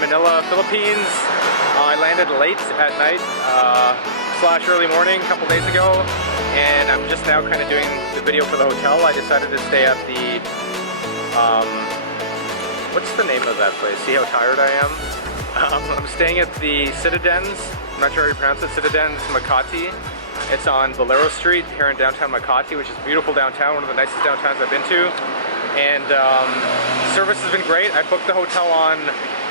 Manila, Philippines. I landed late at night slash early morning a couple days ago, and I'm just now kind of doing the video for the hotel. I decided to stay at the what's the name of that place? See how tired I am? I'm staying at the Citadines, I'm not sure how you pronounce it, Citadines Makati. It's on Valero Street here in downtown Makati, which is beautiful downtown, one of the nicest downtowns I've been to. And service has been great. I booked the hotel on,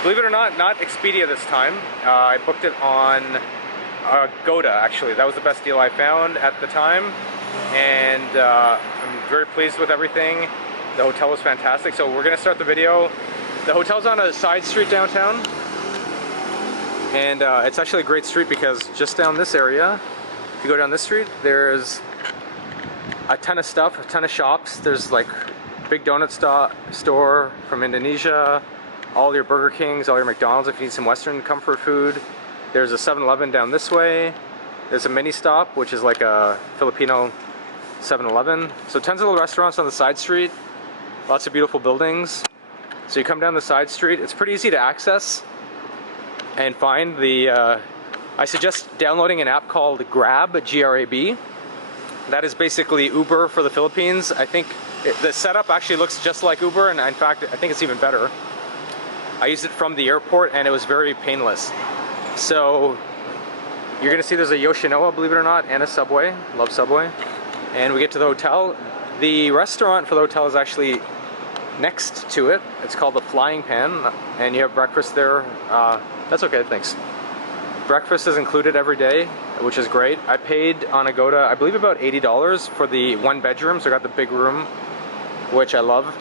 believe it or not Expedia this time. I booked it on Agoda, actually. That was the best deal I found at the time. And I'm very pleased with everything. The hotel was fantastic. So we're gonna start the video. The hotel's on a side street downtown. And it's actually a great street because just down this area, if you go down this street, there's a ton of stuff, a ton of shops. There's like big donut store from Indonesia, all your Burger Kings, all your McDonald's if you need some Western comfort food. There's a 7-Eleven down this way. There's a mini stop, which is like a Filipino 7-Eleven. So tons of little restaurants on the side street, lots of beautiful buildings. So you come down the side street, it's pretty easy to access and find the, I suggest downloading an app called Grab, G-R-A-B. That is basically Uber for the Philippines. I think the setup actually looks just like Uber, and in fact, I think it's even better. I used it from the airport and it was very painless. So you're gonna see there's a Yoshinoya, believe it or not, and a Subway. Love Subway. And we get to the hotel. The restaurant for the hotel is actually next to it. It's called the Flying Pan, and you have breakfast there. That's okay, thanks. Breakfast is included every day, which is great. I paid on Agoda, I believe about $80 for the 1 bedroom, so I got the big room, which I love.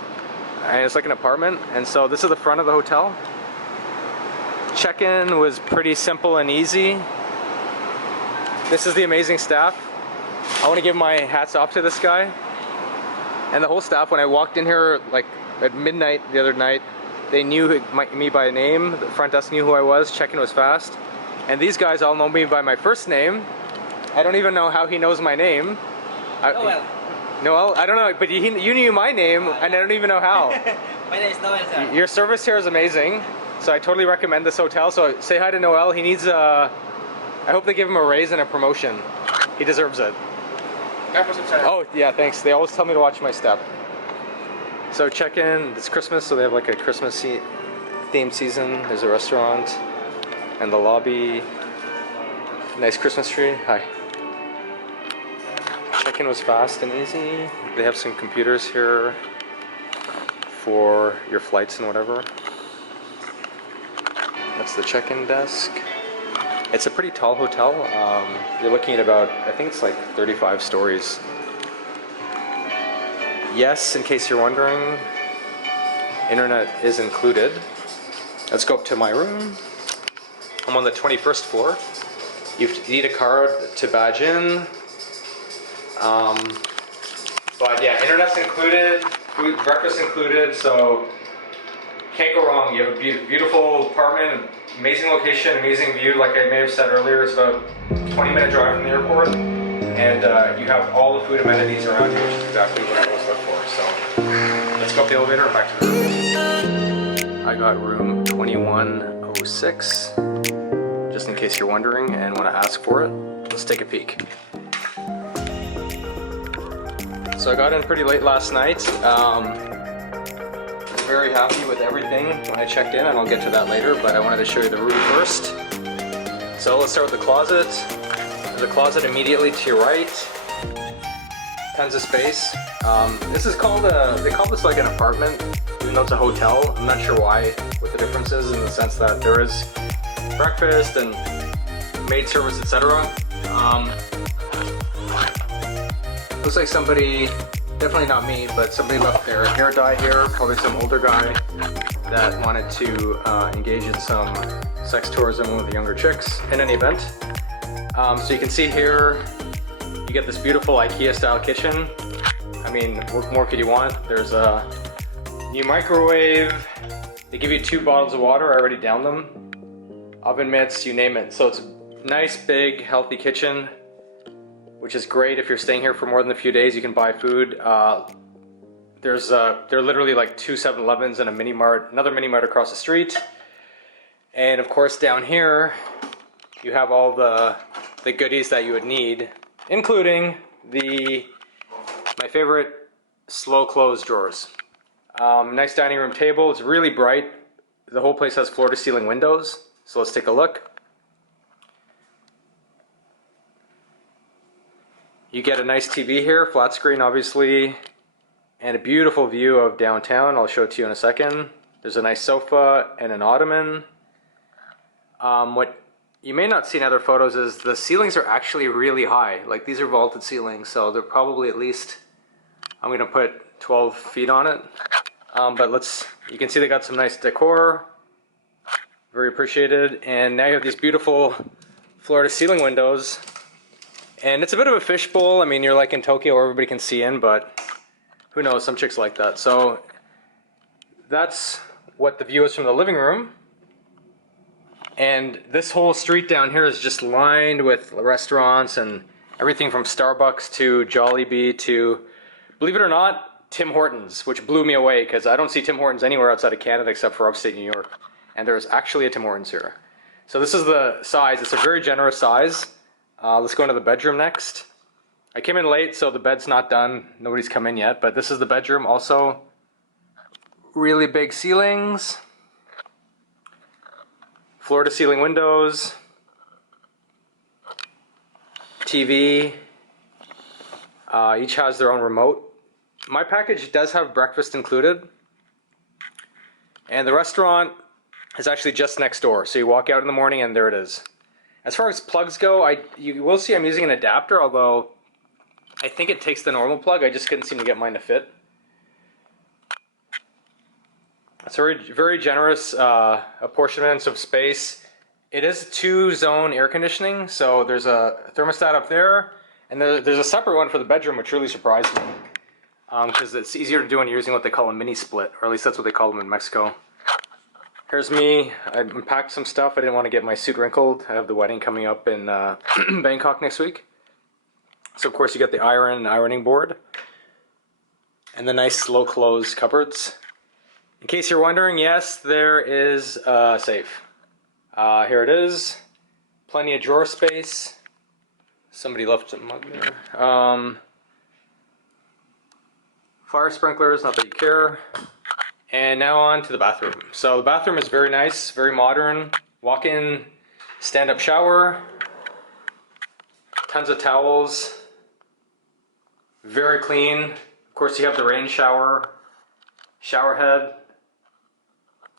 And it's like an apartment, and so this is the front of the hotel. Check-in was pretty simple and easy. This is the amazing staff. I want to give my hats off to this guy. And the whole staff, when I walked in here like at midnight the other night, they knew me by name. The front desk knew who I was. Check-in was fast. And these guys all know me by my first name. I don't even know how he knows my name. Noel. Noel? I don't know, but you knew my name, and I don't even know how. My name is Noel, sir. Your service here is amazing, so I totally recommend this hotel. So say hi to Noel. He needs I hope they give him a raise and a promotion. He deserves it. Oh, yeah, thanks. They always tell me to watch my step. So check in. It's Christmas, so they have like a Christmas themed season. There's a restaurant. And the lobby, nice Christmas tree. Hi. Check-in was fast and easy. They have some computers here for your flights and whatever. That's the check-in desk. It's a pretty tall hotel. You're looking at about, I think it's like 35 stories. Yes, in case you're wondering, internet is included. Let's go up to my room. I'm on the 21st floor. You need a card to badge in. But yeah, internet's included, food, breakfast included, so can't go wrong. You have a beautiful apartment, amazing location, amazing view. Like I may have said earlier, it's about a 20-minute drive from the airport, and you have all the food amenities around you, which is exactly what I always look for. So let's go up the elevator and back to the room. I got room 2106. Just in case you're wondering and want to ask for it. Let's take a peek. So I got in pretty late last night. Was very happy with everything when I checked in, and I'll get to that later, but I wanted to show you the room first. So let's start with the closet. There's a closet immediately to your right. Tons of space. This is called they call this like an apartment, even though it's a hotel. I'm not sure why, what the difference is, in the sense that there is breakfast and maid service, etc. Looks like somebody, definitely not me, but somebody left their hair dye here, probably some older guy that wanted to engage in some sex tourism with the younger chicks. In any event, so you can see here, you get this beautiful IKEA style kitchen. I mean, what more could you want? There's a new microwave. They give you 2 bottles of water, I already downed them. Oven mitts, you name it. So it's a nice, big, healthy kitchen, which is great if you're staying here for more than a few days. You can buy food. There are literally like 2 7-Elevens and a mini mart, another mini mart across the street. And of course down here, you have all the goodies that you would need, including my favorite slow close drawers. Nice dining room table. It's really bright. The whole place has floor to ceiling windows. So let's take a look. You get a nice TV here, flat screen obviously, and a beautiful view of downtown. I'll show it to you in a second. There's a nice sofa and an ottoman. What you may not see in other photos is the ceilings are actually really high. Like, these are vaulted ceilings, so they're probably at least, I'm gonna put 12 feet on it. But you can see they got some nice decor. Very appreciated. And now you have these beautiful floor to ceiling windows. And it's a bit of a fishbowl. I mean, you're like in Tokyo where everybody can see in, but who knows, some chicks like that. So that's what the view is from the living room. And this whole street down here is just lined with restaurants and everything from Starbucks to Jollibee to, believe it or not, Tim Hortons, which blew me away because I don't see Tim Hortons anywhere outside of Canada except for upstate New York. And there's actually a Tim Hortons here. So this is the size. It's a very generous size. Let's go into the bedroom next. I came in late, so the bed's not done. Nobody's come in yet, but this is the bedroom. Also, really big ceilings. Floor to ceiling windows. TV. Each has their own remote. My package does have breakfast included. And the restaurant is actually just next door. So you walk out in the morning and there it is. As far as plugs go, you will see I'm using an adapter, although I think it takes the normal plug. I just couldn't seem to get mine to fit. It's a very, very generous apportionment of space. It is 2-zone air conditioning, so there's a thermostat up there, and there's a separate one for the bedroom, which really surprised me. Because it's easier to do when you're using what they call a mini split, or at least that's what they call them in Mexico. Here's me. I unpacked some stuff. I didn't want to get my suit wrinkled. I have the wedding coming up in Bangkok next week. So of course you get the iron and ironing board. And the nice slow close cupboards. In case you're wondering, yes, there is a safe. Here it is. Plenty of drawer space. Somebody left a mug there. Fire sprinklers, not that you care. And now on to the bathroom. So the bathroom is very nice, very modern. Walk-in, stand-up shower. Tons of towels. Very clean. Of course you have the rain shower. Shower head.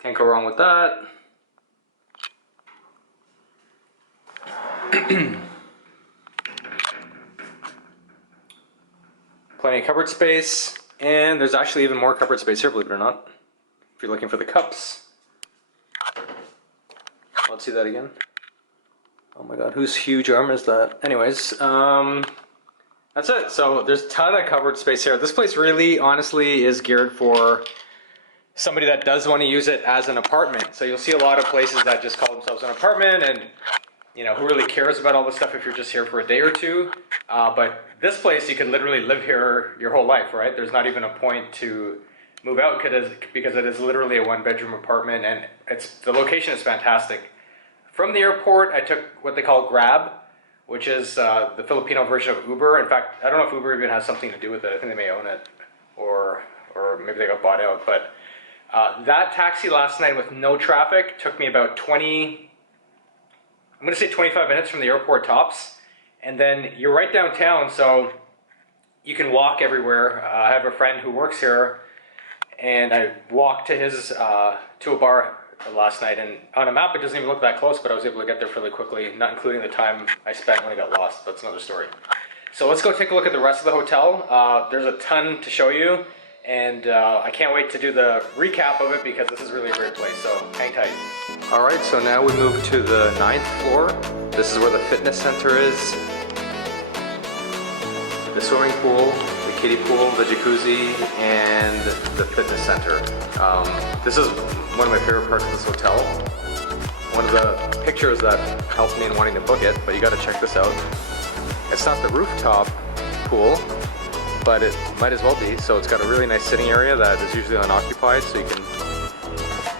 Can't go wrong with that. Plenty of cupboard space. And there's actually even more cupboard space here, believe it or not. If you're looking for the cups. Let's see that again. Oh my god, whose huge arm is that? Anyways, that's it. So there's a ton of cupboard space here. This place really, honestly, is geared for somebody that does want to use it as an apartment. So you'll see a lot of places that just call themselves an apartment, and you know, who really cares about all this stuff if you're just here for a day or two. But this place, you can literally live here your whole life, right? There's not even a point to move out because it is literally a one-bedroom apartment, and the location is fantastic. From the airport, I took what they call Grab, which is the Filipino version of Uber. In fact, I don't know if Uber even has something to do with it. I think they may own it, or maybe they got bought out. But that taxi last night with no traffic took me about 25 minutes from the airport tops. And then you're right downtown, so you can walk everywhere. I have a friend who works here, and I walked to a bar last night, and on a map it doesn't even look that close, but I was able to get there fairly quickly, not including the time I spent when I got lost. That's another story. So let's go take a look at the rest of the hotel. There's a ton to show you, and I can't wait to do the recap of it because this is really a great place, so hang tight. Alright, so now we move to the 9th floor. This is where the fitness center is. The swimming pool, the kiddie pool, the jacuzzi, and the fitness center. This is one of my favorite parts of this hotel. One of the pictures that helped me in wanting to book it, but you gotta check this out. It's not the rooftop pool, but it might as well be. So it's got a really nice sitting area that is usually unoccupied, so you can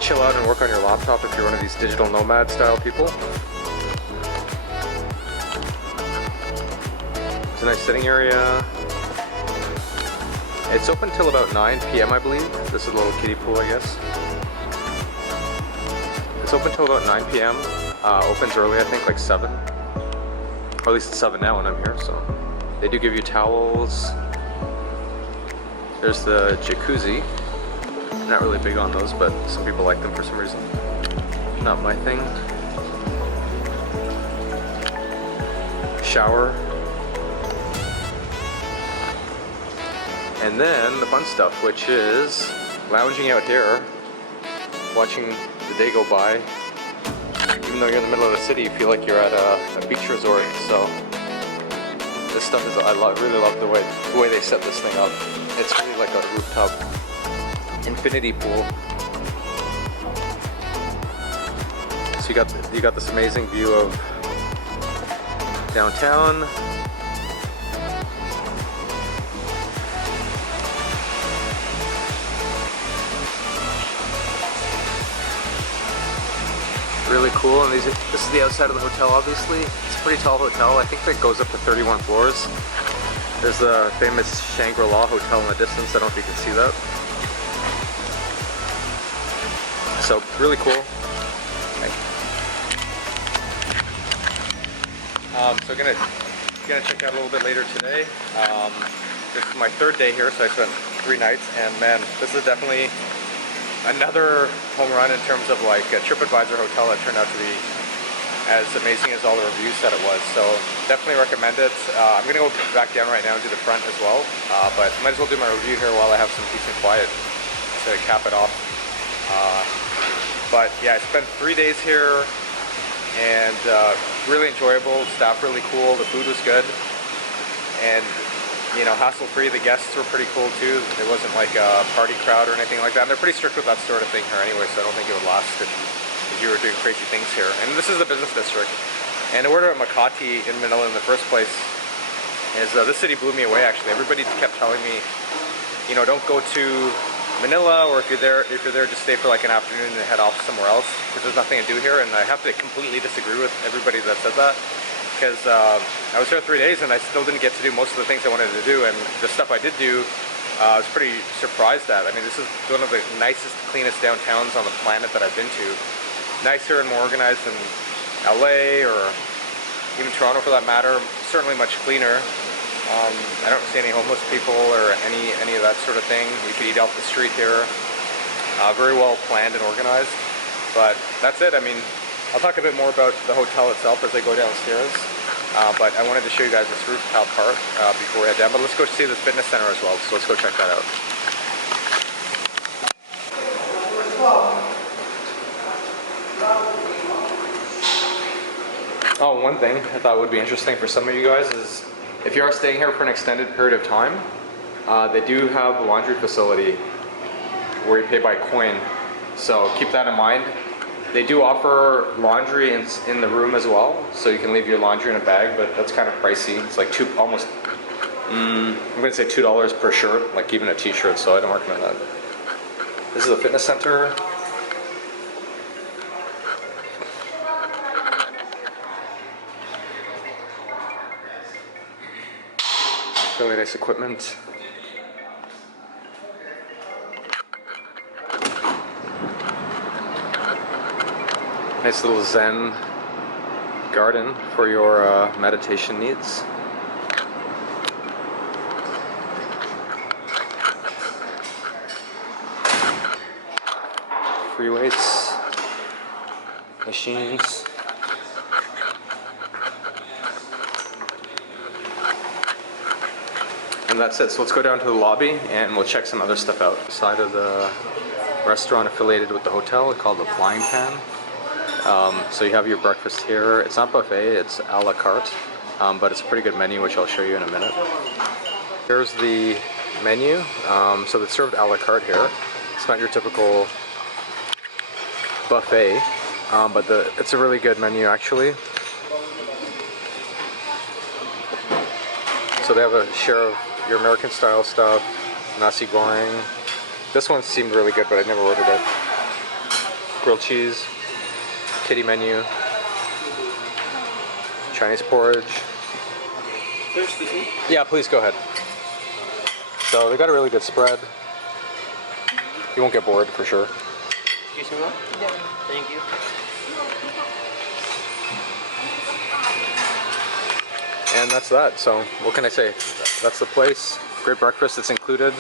chill out and work on your laptop if you're one of these digital nomad style people. It's a nice sitting area. It's open till about 9 p.m. I believe. This is a little kiddie pool, I guess. It's open till about 9 p.m. Opens early, I think, like 7. Or at least it's 7 now when I'm here, so. They do give you towels. There's the jacuzzi. I'm not really big on those, but some people like them for some reason. Not my thing. Shower. And then the fun stuff, which is lounging out here, watching the day go by. Even though you're in the middle of the city, you feel like you're at a beach resort. So this stuff is, really love the way they set this thing up. It's really like a rooftop infinity pool. So you got this amazing view of downtown. Really cool, and this is the outside of the hotel, obviously. It's a pretty tall hotel. I think that goes up to 31 floors. There's the famous Shangri-La Hotel in the distance. I don't know if you can see that. So, really cool. So gonna check out a little bit later today. This is my 3rd day here, so I spent 3 nights, and man, this is definitely another home run in terms of like a TripAdvisor hotel that turned out to be as amazing as all the reviews said it was. So definitely recommend it. I'm gonna go back down right now and do the front as well, but might as well do my review here while I have some peace and quiet to cap it off. But yeah, I spent 3 days here, and really enjoyable. Staff really cool. The food was good, and you know, hassle-free. The guests were pretty cool too. It wasn't like a party crowd or anything like that. And they're pretty strict with that sort of thing here anyway, so I don't think it would last if you were doing crazy things here. And this is the business district. And the word about Makati in Manila in the first place is this city blew me away actually. Everybody kept telling me, you know, don't go to Manila, or if you're there, just stay for like an afternoon and head off somewhere else because there's nothing to do here. And I have to completely disagree with everybody that said that. Because I was here 3 days and I still didn't get to do most of the things I wanted to do, and the stuff I did do, I was pretty surprised at. I mean, this is one of the nicest, cleanest downtowns on the planet that I've been to. Nicer and more organized than LA or even Toronto for that matter. Certainly much cleaner. I don't see any homeless people or any of that sort of thing. You could eat off the street here. Very well planned and organized. But that's it. I mean, I'll talk a bit more about the hotel itself as I go downstairs, but I wanted to show you guys this rooftop part before we head down. But let's go see this fitness center as well, so let's go check that out. Oh, one thing I thought would be interesting for some of you guys is if you are staying here for an extended period of time, they do have a laundry facility where you pay by coin, so keep that in mind. They do offer laundry in the room as well, so you can leave your laundry in a bag, but that's kind of pricey. It's like I'm gonna say $2 per shirt, like even a t-shirt, so I don't recommend that. This is a fitness center. Really nice equipment. Nice little Zen garden for your meditation needs. Free weights, machines. And that's it. So let's go down to the lobby and we'll check some other stuff out. Side of the restaurant affiliated with the hotel called the Flying Pan. So you have your breakfast here. It's not buffet, it's a la carte, but it's a pretty good menu, which I'll show you in a minute. Here's the menu. So it's served a la carte here. It's not your typical buffet, but it's a really good menu actually. So they have a share of your American style stuff, nasi-goreng. This one seemed really good, but I never ordered it. grilled cheese, kitty menu, Chinese porridge. Sir, excuse me. Yeah, please go ahead. So they got a really good spread. You won't get bored for sure. Excuse me, ma'am. Thank you. And that's that. So what can I say? That's the place. Great breakfast. It's included.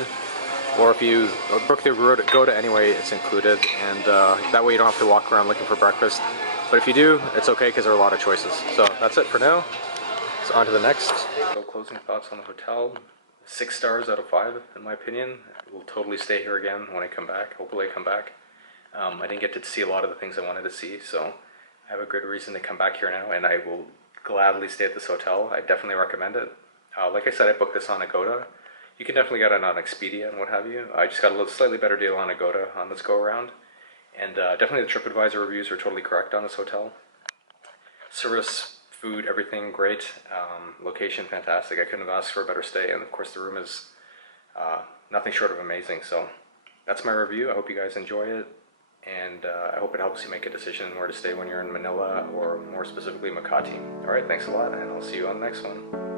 Or if you book the go to anyway, it's included. And that way you don't have to walk around looking for breakfast. But if you do, it's okay because there are a lot of choices. So that's it for now. So on to the next. So closing thoughts on the hotel. 6 stars out of 5 in my opinion. We'll totally stay here again when I come back. Hopefully I come back. I didn't get to see a lot of the things I wanted to see, so I have a good reason to come back here now, and I will gladly stay at this hotel. I definitely recommend it. Like I said, I booked this on Agoda. You can definitely get it on Expedia and what have you. I just got a little slightly better deal on Agoda on this go around. And definitely the TripAdvisor reviews are totally correct on this hotel. Service, food, everything great. Location fantastic. I couldn't have asked for a better stay, and of course the room is nothing short of amazing. So that's my review. I hope you guys enjoy it, and I hope it helps you make a decision where to stay when you're in Manila, or more specifically Makati. Alright, thanks a lot, and I'll see you on the next one.